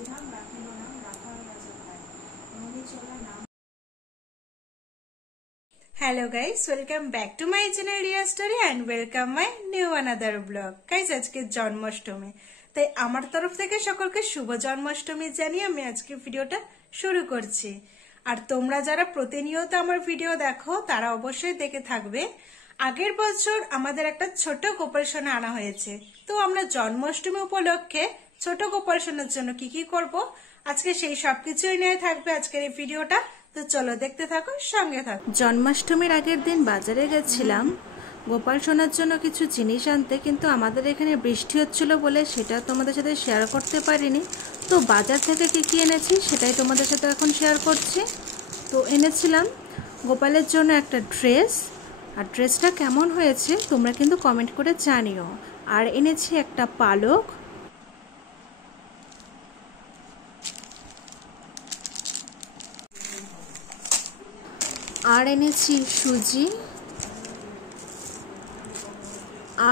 Hello guys, welcome back to my channel Riya story and welcome my new another blog. Guys আজকে জন্মাষ্টমী, তাই আমার তরফ থেকে সকলকে শুভ জন্মাষ্টমী জানিয়ে আমি আজকে ভিডিওটা শুরু করছি। আর তোমরা যারা প্রতিনিয়ত আমার ভিডিও দেখো তারা অবশ্যই দেখে থাকবে, আগের বছর আমাদের একটা ছোট গোপাল সোনা আনা হয়েছে। তো আমরা জন্মাষ্টমী উপলক্ষে ছোট গোপাল সোনার জন্য কি কি করব আজকে সেই সবকিছুই নিয়ে থাকবে আজকের এই ভিডিওটা। তো চলো দেখতে থাকো, সঙ্গে থাকো। জন্মাষ্টমীর আগের দিন বাজারে গেছিলাম গোপাল সোনার জন্য কিছু জিনিস আনতে, কিন্তু আমাদের এখানে বৃষ্টি হচ্ছিল বলে সেটা তোমাদের সাথে শেয়ার করতে পারিনি। তো বাজার থেকে কি কি এনেছি সেটাই তোমাদের সাথে এখন শেয়ার করছি। তো এনেছিলাম গোপালের জন্য একটা ড্রেস, আর ড্রেসটা কেমন হয়েছে তোমরা কিন্তু কমেন্ট করে জানিও। আর এনেছি একটা পালক, আর এনেছি সুজি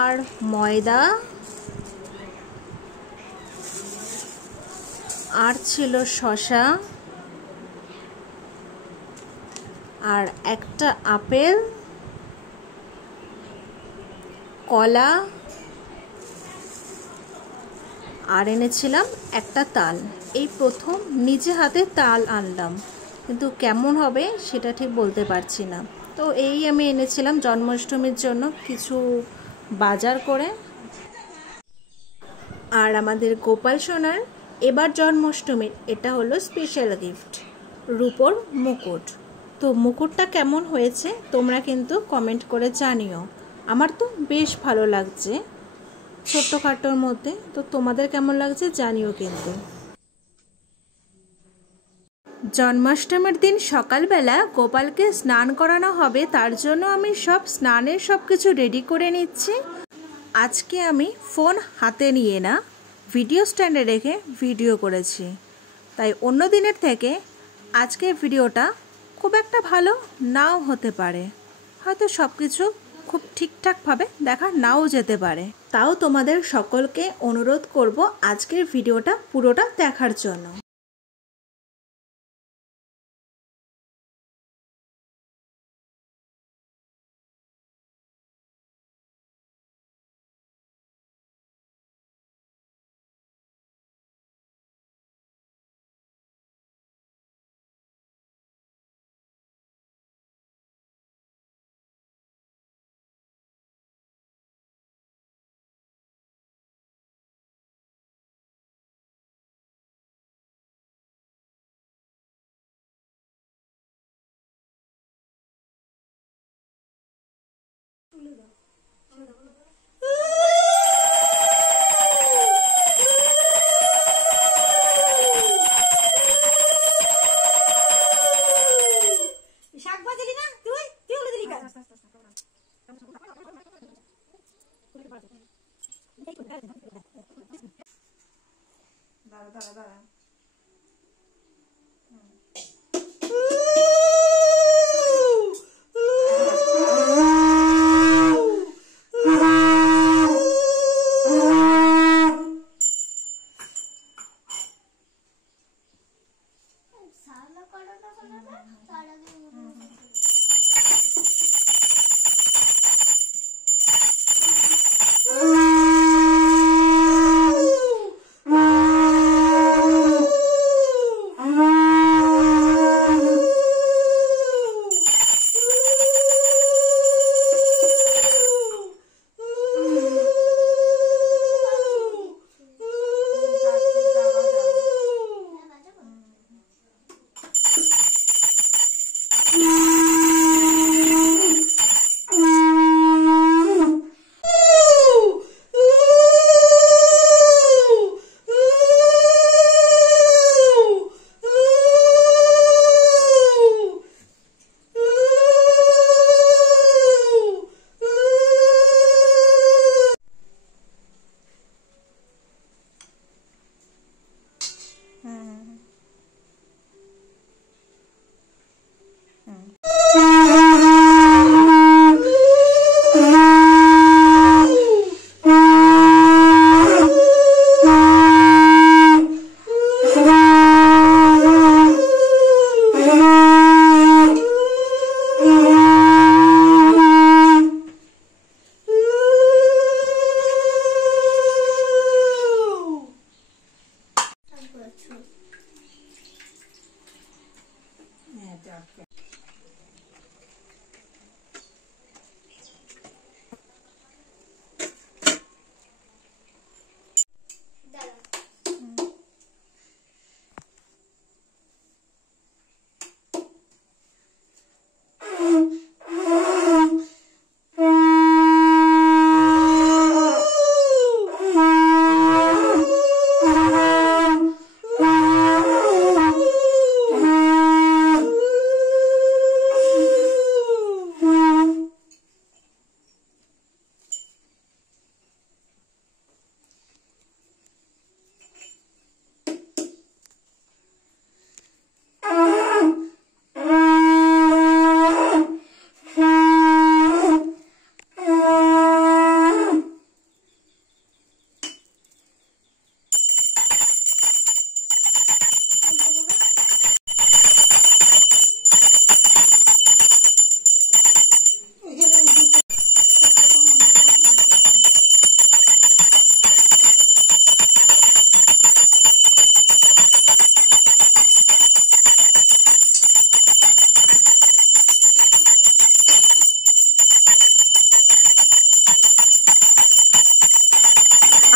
আর ময়দা, আর ছিল শসা আর একটা আপেল, কলা, আর এনেছিলাম একটা তাল। এই প্রথম নিজে হাতে তাল আনলাম, কিন্তু কেমন হবে সেটা ঠিক বলতে পারছি না। তো এই আমি এনেছিলাম জন্মাষ্টমীর জন্য কিছু বাজার করে। আর আমাদের গোপাল সোনার এবার জন্মাষ্টমীর এটা হলো স্পেশাল গিফট, রূপোর মুকুট। তো মুকুটটা কেমন হয়েছে তোমরা কিন্তু কমেন্ট করে জানিও। আমার তো বেশ ভালো লাগছে ছোট্টখাটোর মধ্যে, তো তোমাদের কেমন লাগছে জানিও কিন্তু। জন্মাষ্টমীর দিন সকালবেলা গোপালকে স্নান করানো হবে, তার জন্য আমি স্নানের সব কিছু রেডি করে নিচ্ছি। আজকে আমি ফোন হাতে নিয়ে না, ভিডিও স্ট্যান্ডে রেখে ভিডিও করেছি, তাই অন্য দিনের থেকে আজকের ভিডিওটা খুব একটা ভালো নাও হতে পারে, হয়তো সব কিছু খুব ঠিকঠাকভাবে দেখা নাও যেতে পারে। তাও তোমাদের সকলকে অনুরোধ করব আজকের ভিডিওটা পুরোটা দেখার জন্য।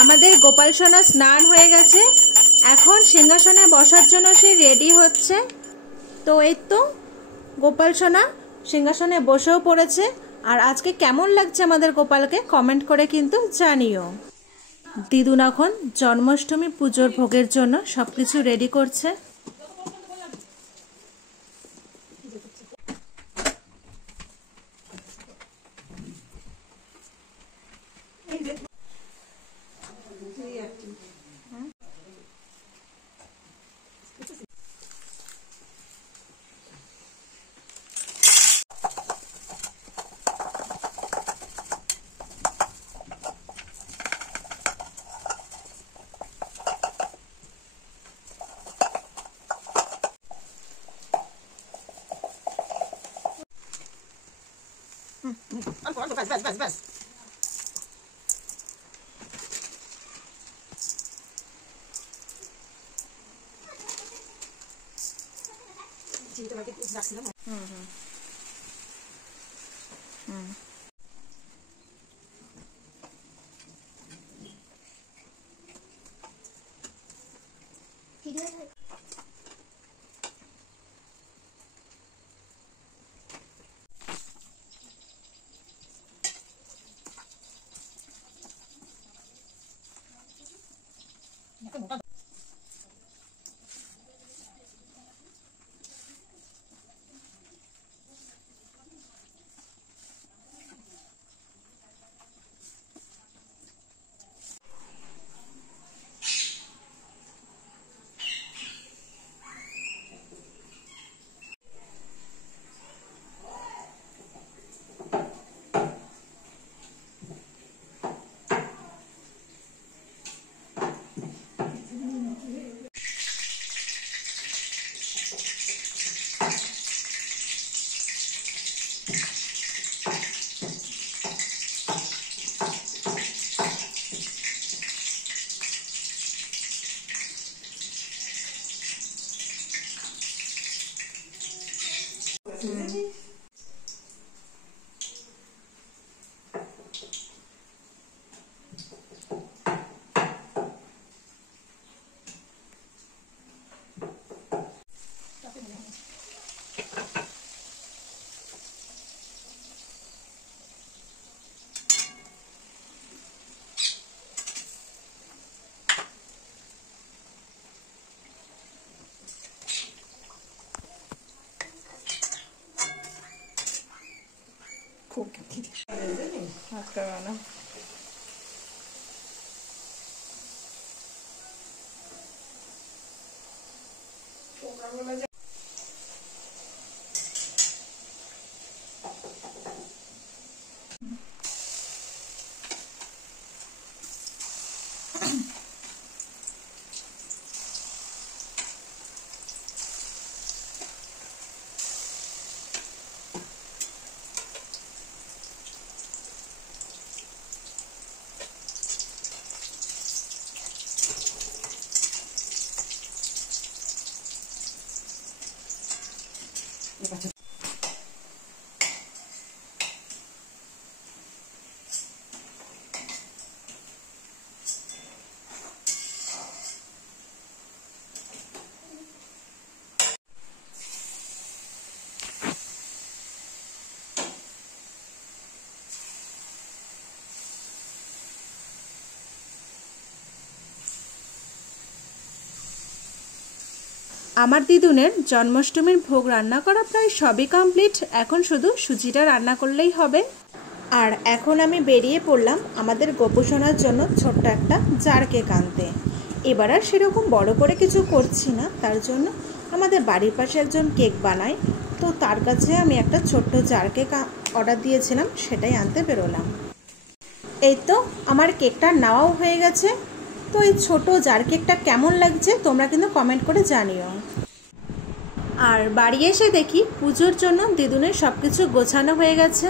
আমাদের গোপাল সোনা স্নান হয়ে গেছে, এখন সিংহাসনে বসার জন্য সে রেডি হচ্ছে। তো এই তো গোপাল সোনা সিংহাসনে বসেও পড়েছে। আর আজকে কেমন লাগছে আমাদের গোপালকে কমেন্ট করে কিন্তু জানিও। দিদুন এখন জন্মাষ্টমী পুজোর ভোগের জন্য সবকিছু রেডি করছে। बस हाथ करवाना আমার দিদুনের জন্মাষ্টমীর ভোগ রান্না করা প্রায় সবই কমপ্লিট। এখন শুধু সুজিটা রান্না করলেই হবে। আর এখন আমি বেরিয়ে পড়লাম আমাদের গোপুসোনার জন্য ছোট্ট একটা জার কেক আনতে। এবার আর সেরকম বড় করে কিছু করছি না, তার জন্য আমাদের বাড়ির পাশে একজন কেক বানায়, তো তার কাছে আমি একটা ছোট্ট জার কেক অর্ডার দিয়েছিলাম, সেটাই আনতে বেরোলাম। এই তো আমার কেকটা নেওয়াও হয়ে গেছে। তো এই ছোট জার কেকটা কেমন লাগছে তোমরা কিন্তু কমেন্ট করে জানিও। আর বাড়ি এসে দেখি পুজোর জন্য দিদুনের সব কিছু গোছানো হয়ে গেছে।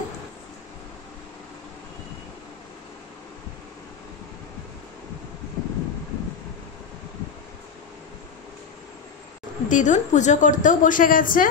দিদুন পুজো করতেও বসে গেছে।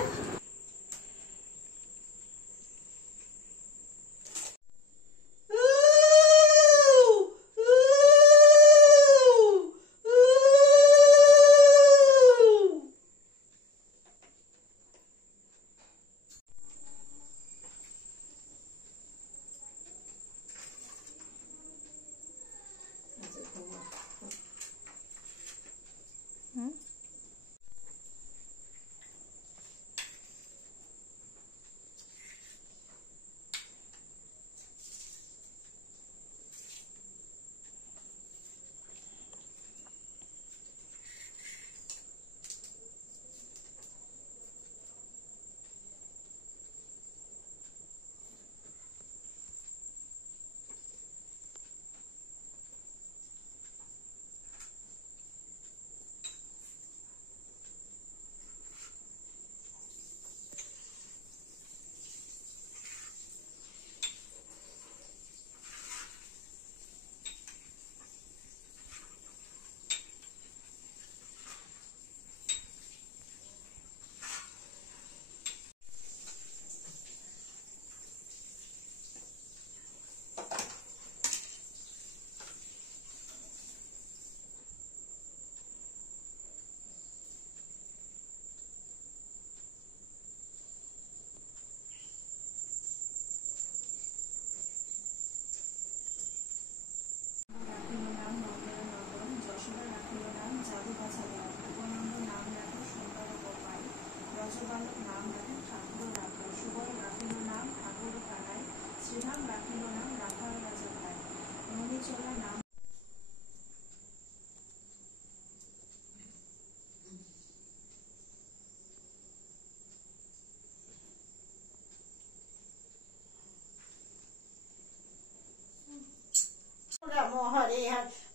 হরে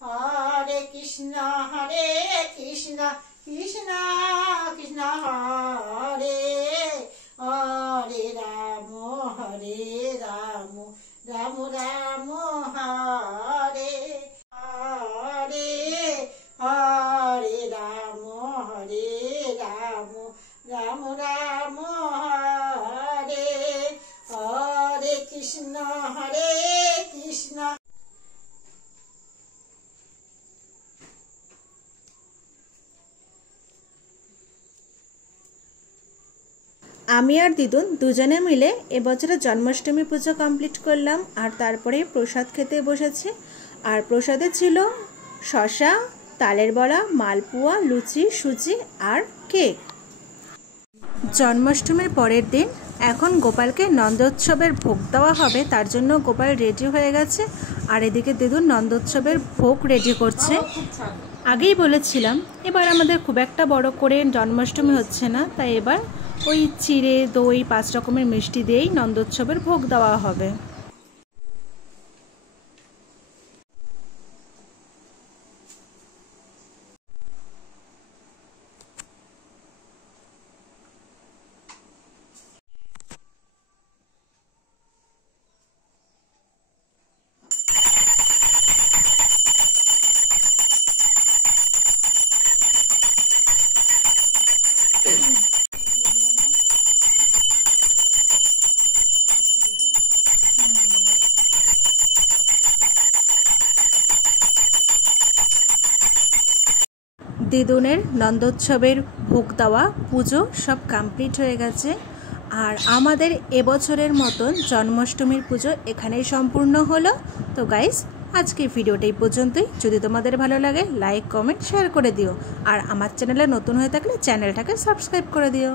হরে কৃষ্ণ কৃষ্ণ কৃষ্ণ হরে হরে রাম রাম রাম হরে হরে হরে রাম রাম রাম হরে হরে কৃষ্ণ কৃষ্ণ। আমি আর দিদুন দুজনে মিলে এবছরের জন্মাষ্টমী পুজো কমপ্লিট করলাম, আর তারপরে প্রসাদ খেতে বসেছি। আর প্রসাদে ছিল শসা, তালের বড়া, মালপোয়া, লুচি, সুজি আর কেক। জন্মাষ্টমীর পরের দিন এখন গোপালকে নন্দোৎসবের ভোগ দেওয়া হবে, তার জন্য গোপাল রেডি হয়ে গেছে। আর এদিকে দিদুন নন্দোৎসবের ভোগ রেডি করছে। আগেই বলেছিলাম এবার আমাদের খুব একটা বড় করে জন্মাষ্টমী হচ্ছে না, তাই এবার ওই চিড়ে, দই, 5 রকমের মিষ্টি দিয়েই নন্দোৎসবের ভোগ দেওয়া হবে। দিদুনের নন্দোৎসবের ভোগ দেওয়া পুজো সব কমপ্লিট হয়ে গেছে। আর আমাদের এবছরের মতন জন্মাষ্টমীর পুজো এখানেই সম্পূর্ণ হলো। তো গাইস, আজকের ভিডিওটা এই পর্যন্তই। যদি তোমাদের ভালো লাগে লাইক, কমেন্ট, শেয়ার করে দিও। আর আমার চ্যানেলে নতুন হয়ে থাকলে চ্যানেলটাকে সাবস্ক্রাইব করে দিও।